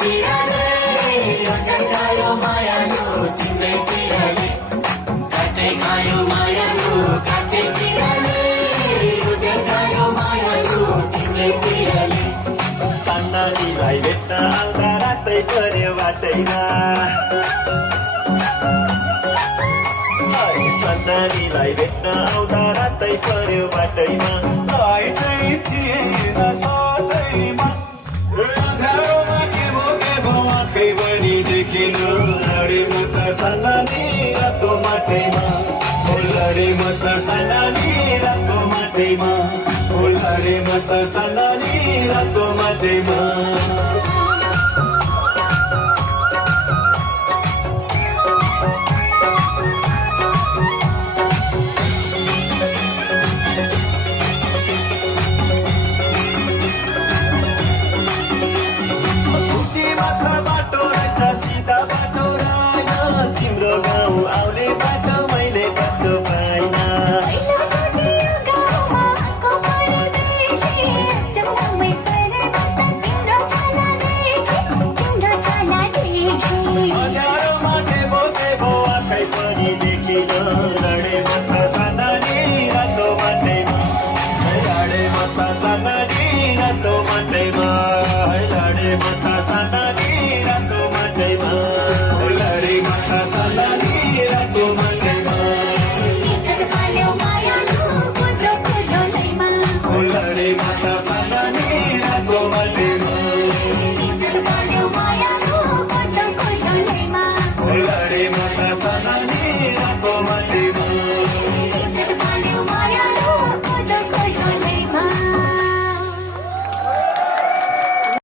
पिराले रन्जन खायो मायालु तिम्रै पिराले काटे खायो मायालु काटे पिराले रन्जन खायो मायालु तिम्रै पिराले सन्नानीलाई भेट्न आउँदा रातै पर्यो बाटैमा सन्नानीलाई भेट्न आउँदा रातै पर्यो बाटैमा लाइटै थिएन सधैँमा अँध्यारोमा के भो आँखैभरि देखिनु लडे म त सन्नानी रातो माटैमा लडे म त सन्नानी रातो माटैमा लडे म त सन्नानी रातो माटैमा